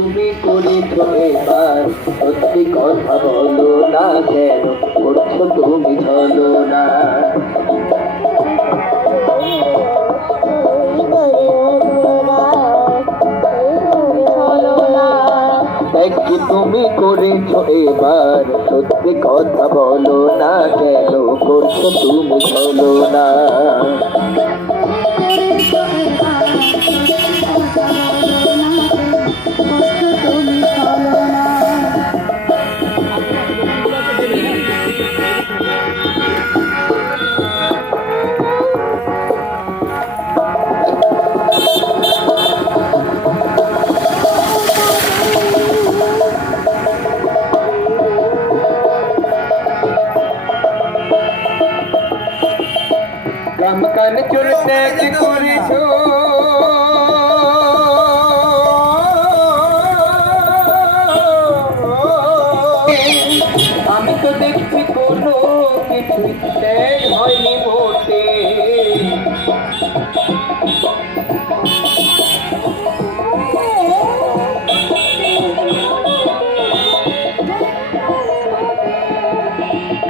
তুমি করেছো এবার, সত্যি কথা বলো না কেন করছো তুমি ছলনা। কি তুমি করেছো এবার, সত্যি কথা বলো না কেন করছো তুমি ছলনা। কাম কান চলতে কি করেছো, আমি তো দেখছি কোনো কিছু ত্যাগ হয়নি মোটে।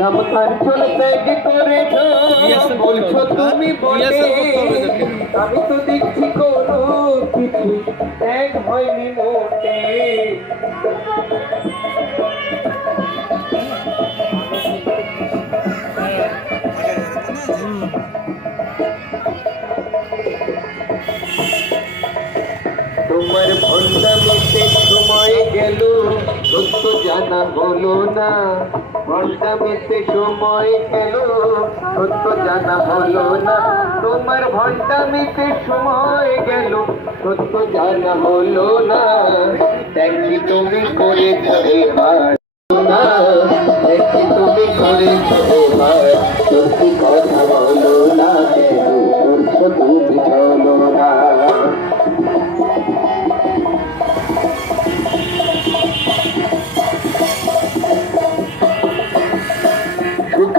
কাম কান চলতে কি করেছো বলছো তুমি বটে, আমি তো দেখছি কোনো কিছু ত্যাগ হয়নি মোটে। তোমার ভণ্ডামিতে সময় গেল, সত্য জানা হলো না। ভণ্ডামিতে সময় গেল, সত্য জানা হলো না। তোমার ভণ্ডামিতে সময় গেল, সত্য জানা হলো না। দেখি তুমি করেছো এবার না, দেখি তুমি করেছো এবার, সত্যি কথা বলো না কেন করছো তুমি ছলনা।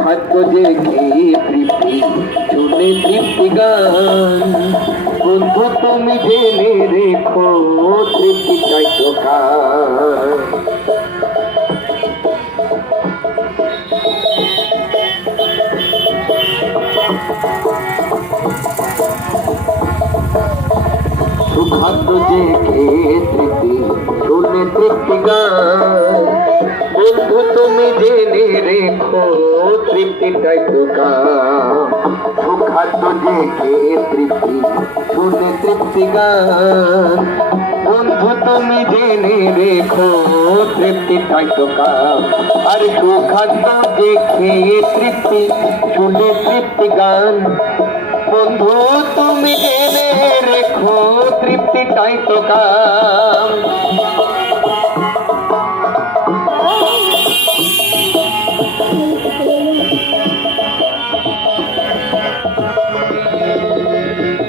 খাদ্য যে খেয়ে তৃপ্তি শুনে তৃপ্তি গান, বন্ধু তুমি জেনে রেখো তৃপ্তি চাই তো খান। সুখাদ্য যে খেয়ে তৃপ্তি শুনে তৃপ্তি গান, বন্ধু তুমি জেনে রেখো তৃপ্তিটাই তো গান। সুখাদ্য যে খেয়ে তৃপ্তি শুনে তৃপ্তি গান, বন্ধু তুমি জেনে রেখো তৃপ্তিটাই তো গান। আর সুখাদ্য যে খেয়ে তৃপ্তি শুনে তৃপ্তি গান, বন্ধু তুমি জেনে রেখো তৃপ্তিটাই তো কাম।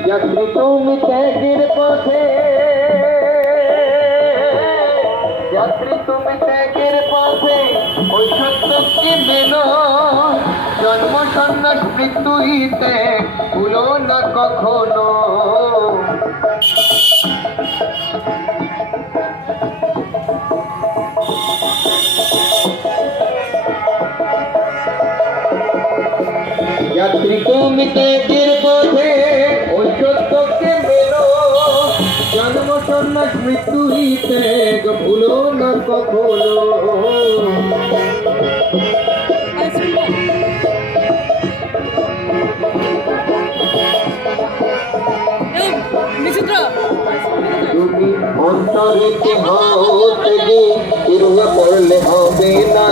যাত্রী তুমি ত্যাগের পথে, যাত্রী তুমি ত্যাগের পথে, ওই সত্যকে মেনো। জন্ম সন্ন্যাস মৃত্যুইতে ভুলো না কখনো। যাত্রী তুমি ত্যাগের পথে, ওই সত্যকে মেনো। জন্ম সন্ন্যাস মৃত্যুইতে ভুলো না কখনো। তুমি অন্তরেতে হতে গিয়ে পড়লে হবে না।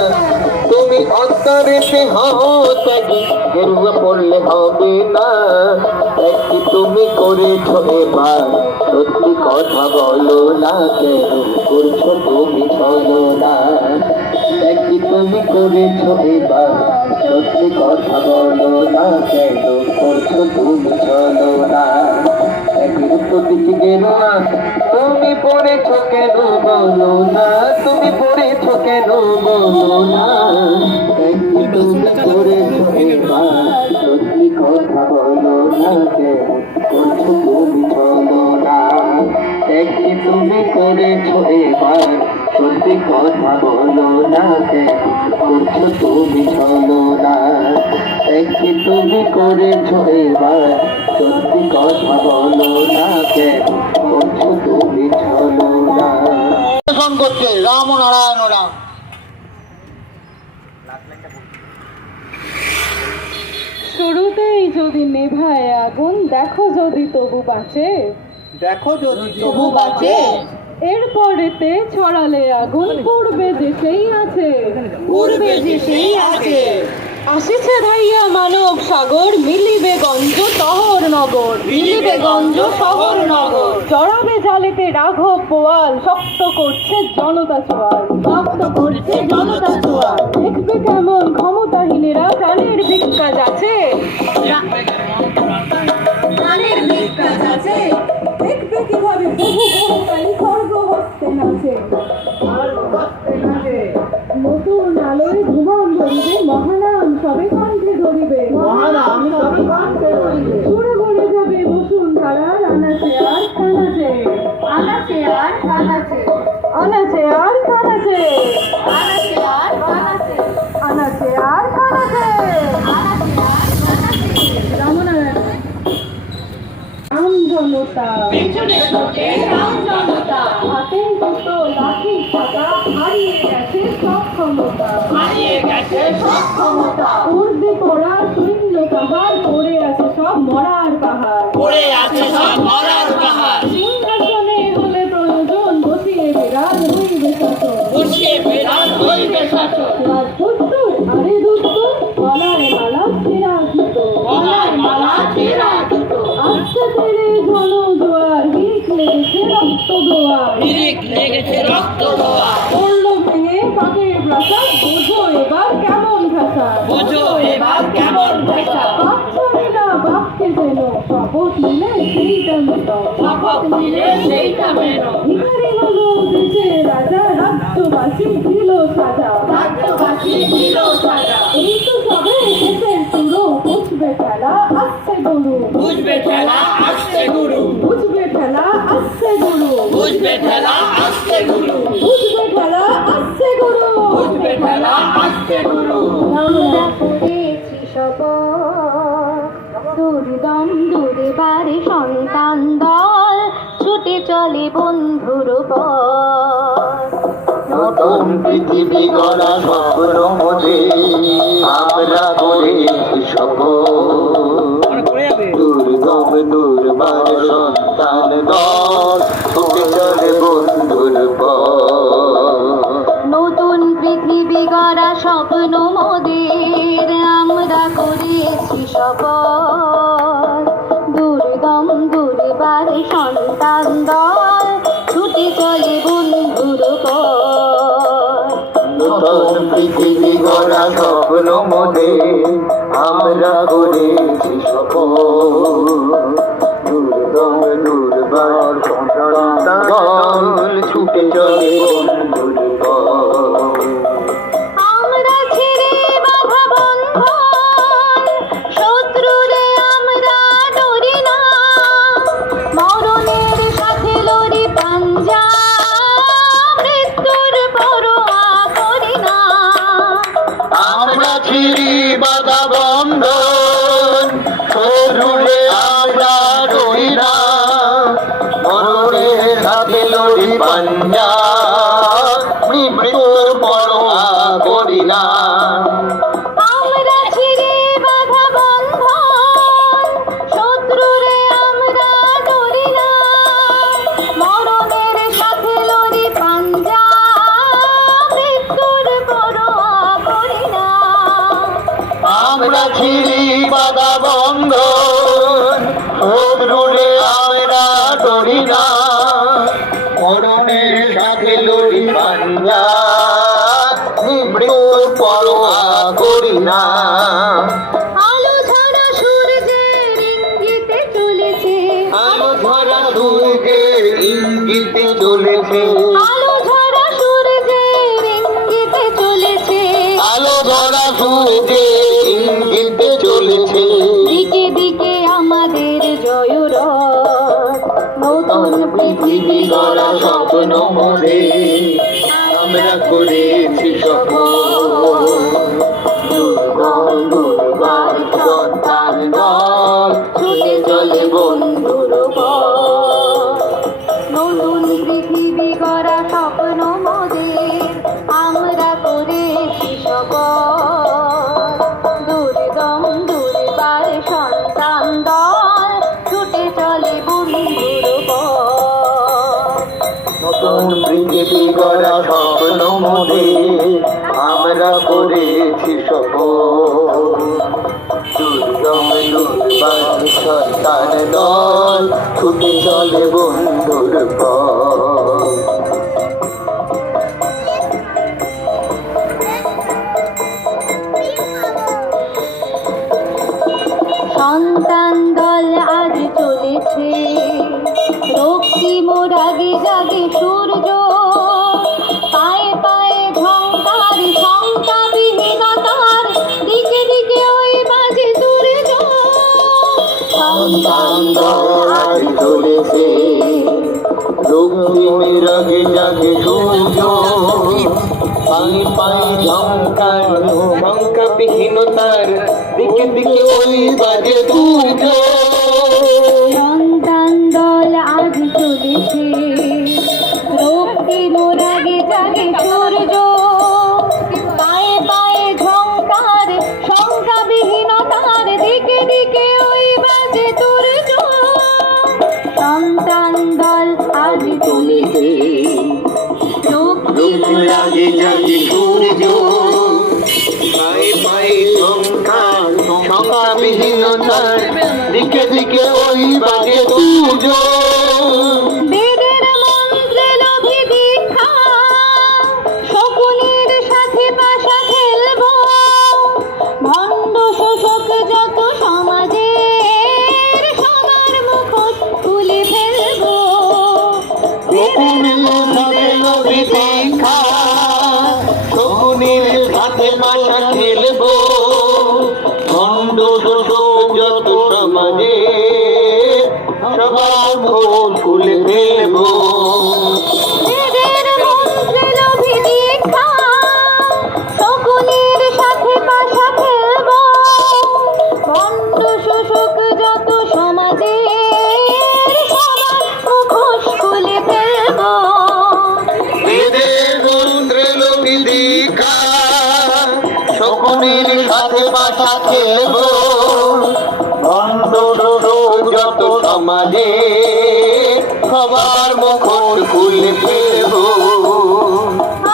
তুমি অন্তরেতে হতে গিয়ে পড়লে হবে না। একটি তুমি করেছো এবার, সত্যি কথা বলো না কেন করছো তুমি ছলনা। একটি তুমি করেছো এবার, সত্যি কথা বলো না কেন করছো তুমি ছলনা। একই প্রতীক গেরুয়া তুমি পড়েছো কেন বলো না, তুমি পড়েছো কেন বলো না। একই তুমি করেছো এবার, সত্যি কথা বলো না কেন করছো তুমি ছলনা। একই তুমি করেছো এবার সত্যি কথা বলো না কেন করছো তুমি ছলো না একটি তুমি করেছো এবার সত্যি কথা বলো না কেন করছো তুমি ছলো না করছে রাম ও নারায়ণ রাম। শুরুতেই যদি নেভায় আগুন দেখো যদি তবু বাঁচে, দেখো যদি তবু বাঁচে, এরপরেতে ছড়ালে আগুন পূর্বে দেশেই আছে, পূর্বে যে সেই আছে। আসিছে ধাইয়া মানব সাগর মিলিবে গঞ্জ শহর নগর, মিলিবে গঞ্জ শহর নগর, জড়াবে জালেতে রাঘব পোয়াল শক্ত করছে জনতা চোয়াল, ভক্ত করছে জনতা জোয়ার। দেখবে কেমন ক্ষমতাহীনেরা প্রাণের ভিক্ষা যাচ্ছে, প্রাণের বিকাশ আছে, দেখবে কিভাবে বহু বহুকালী খর্গ হস্তে নাচে, নতুন আলোয় ধুমন ধরিবে মহানাম সবে কণ্ঠে ধরিবে, মহানাম সবে কণ্ঠে ধরিবে। সুরে বলে যাবে বসুন্ধরার আনাচে আর কানাচে, আনাচে আর কানাচে, আনাচে আর কানাচে, আনাচে আর কানাচে, আনাচে আর কানাচে। আনাচে আর কানাচে। রামনারায়ণ রাম জনতা পিছনে ছোটে রাম জনতা, হাতে দুটো লাঠি ছাতা হারিয়ে গেছে সব ক্ষমতা, হারিয়ে গেছে সব ক্ষমতা, উর্দে পড়া শূন্য পাহাড় পড়ে আছে সব মরার পাহাড়, পড়ে আছে সব মরার পাহাড়, সিংহাসনে হলে প্রয়োজন বসিয়ে বিরাজ হইবে শাসন, বসিয়ে বিরাজ হইবে শাসন। রাজপুত্র আরে দুত্তর গলায় মালা ছেঁড়া জুতো, গলায় মালা ছেঁড়া জুতো, আস্তে ছেড়ে ঘন জোয়ার হিরিক লেগেছে রক্ত দোয়ার, হিরিক লেগেছে রক্ত দোয়া। পড়লো ভেঙে পাকের প্রাসাদ বোঝো এবার কেমন ভাষা, বোঝো এবার কেমন ভাষা, বাপ ছাড়ে না বাপকে যেন শপথ নিলে সেইটা মেটো, শপথ নিলে সেইটা মেনো। ভিখারি হলো দেশের রাজা রাজ্যবাসী ছিল সাজা, রাজ্যবাসী ছিল সাজা, এই তো সবে দেশের শুরু বুঝবে খেলা আসছে গরু, বুঝবে ঠেলা আসছে গুরু, বুঝবে খেলা আসছে গরু, বুঝবে ঠেলা আসছে গুরু, বুঝবে খেলা আসছে গরু, বুঝবে ঠেলা আসছে গুরু। আমরা করেছি শপথ দুর্দম দুর্বারে সন্তান দল ছুটে চলে বন্ধুর পথ। নতুন পৃথিবী গড়া স্বপ্ন মধ্যে আমরা করেছি শপথ দুর্গম দুর্বার সন্তান দল ছুটে চলে বন্ধুর পথ নতুন পৃথিবী গড়া স্বপ্ন মোদের আমরা করেছি শপথ দুর্গম দুর্বারে সন্তান দল ছুটে চলে বন্ধুর পথ। নতুন পৃথিবী গড়া স্বপ্ন মধ্যে আমরা করেছি শপথ দুর্গম দুর্বার সন্তান দল ছুটে চলে বন্ধুর পথ আমরা ছেড়ে বাধা বন্ধন শত্রুরে আমরা ডরি না, মরণের সাথে লড়ি পাঞ্জা মৃত্যুর পরোয়া করি না। আমরা ছিড়ি বাধা বন্ধন শত্রুরে আমরা ডরি না মরণের সাথে লড়ি পাঞ্জা মৃত্যুর পরোয়া করি না আমরা ছিড়ে বাধা বন্ধন শত্রুরে আমরা ডরি না, মরণের সাথে লড়ি পাঞ্জা মৃত্যুর পরোয়া করি না। আমরা ছিড়ি বাধা বন্ধন শত্রুরে আমরা ডরি না মরণের সাথে লড়ি পাঞ্জা মৃত্যুর পরোয়া করি না আলো ঝরা সূর্যের ইঙ্গিতে চলেছে, আলো ধরা সূর্যের ইঙ্গিতে চলেছে আলো ঝরা সূর্যের ইঙ্গিতে চলেছে, আলো ধরা সূর্যের ইঙ্গিতে চলেছে দিকে দিকে আমাদের জয়রথ নতুন পৃথিবী গড়া মোদের আমরা করেছি শপথ দুর্গম দুর্বার সন্তান দল ছুটে চলে বন্ধুর পথ নতুন পৃথিবী গড়া স্বপ্ন মোদের আমরা করেছি শপথ দুর্গম দুর্বার সন্তান দল ছুটে চলে বন্ধুর পথ নতুন পৃথিবী গড়া স্বপ্ন মোদের আমরা করেছি শপথ দুর্গম দুর্বার সন্তান দল ছুটে চলে বন্ধুর পথ সন্তান দল আজ চলেছে রক্তিম রাগে জাগে সূর্য পায়ে পায়ে ঝঙ্কার শঙ্কাবিহীনতার দিকে দিকে ওই বাজে সূর্য সন্তান দল আজ চলেছে রক্তিমের আগে জাগে সূর্য পায়ে পায়ে ঝঙ্কার শঙ্কাবিহীনতার দিকে দিকে ওই বাজে সূর্য সন্তান দল আজ চলেছে রক্তিম রাগে জাগে সূর্য পায়ে পায়ে ঝঙ্কার শঙ্কাবিহীনতার দিকে দিকে ওই বাজে সূর্য সন্তান দল আজ চলেছে রক্তিমের আগে জাগে সূর্য পায়ে পায়ে ঝঙ্কার শঙ্কাবিহীনতার দিকে দিকে ওই বাজে সূর্য বেদের মন্ত্রে লোভী দীক্ষা শকুনের সাথে পাশা খেলব ভণ্ড শোষক যত সমাজের সবার মুখোশ খুলে ফেলব শকুনের সাথে নবী দেখা শকুনের সাথে পাশা খেলবো ভণ্ড দোষক যত সমাজে সবার মুখ খুলে ফেলবো বেদের মন্ত্রে লোভী দীক্ষা শকুনের সাথে পাশা খেলব ভণ্ড শোষক যত সমাজের সবার মুখোশ খুলে ফেলব বেদের মন্ত্রে লোভী দীক্ষা শকুনের সাথে পাশা খেলবো ভণ্ড দোষক যত সমাজে সবার মুখোশ খুলে ফেলবো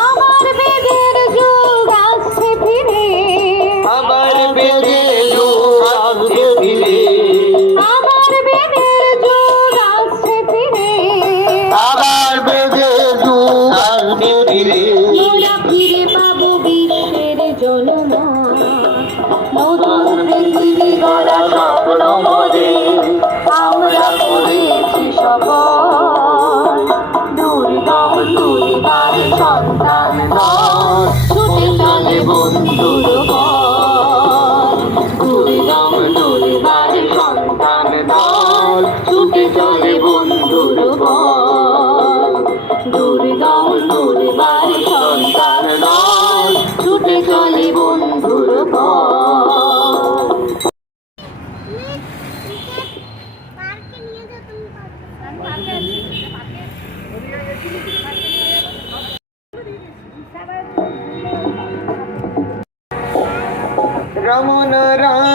আমার বেদের যুগ আসছে ফিরে আবার বেদে যুগ আসছে ফিরে আমার বেদের যুগ আসছে ফিরে আবার বেদে যুগ আসছে ফিরে মোরা ফিরে পাবো বিশ্বের জনমা নতুন পৃথিবী গড়া স্বপ্ন মোদের আমরা করেছি শপথ দুর্গম দুর্বার সন্তান দল ছুটে চলে বন্ধুর পথ দুর্গম দুর্বার সন্তান দল ছুটে চলে বন্ধুর পথ দুর্গম দুর্বার সন্তান দল ছুটে চলে বন্ধুর পথ রমন রাম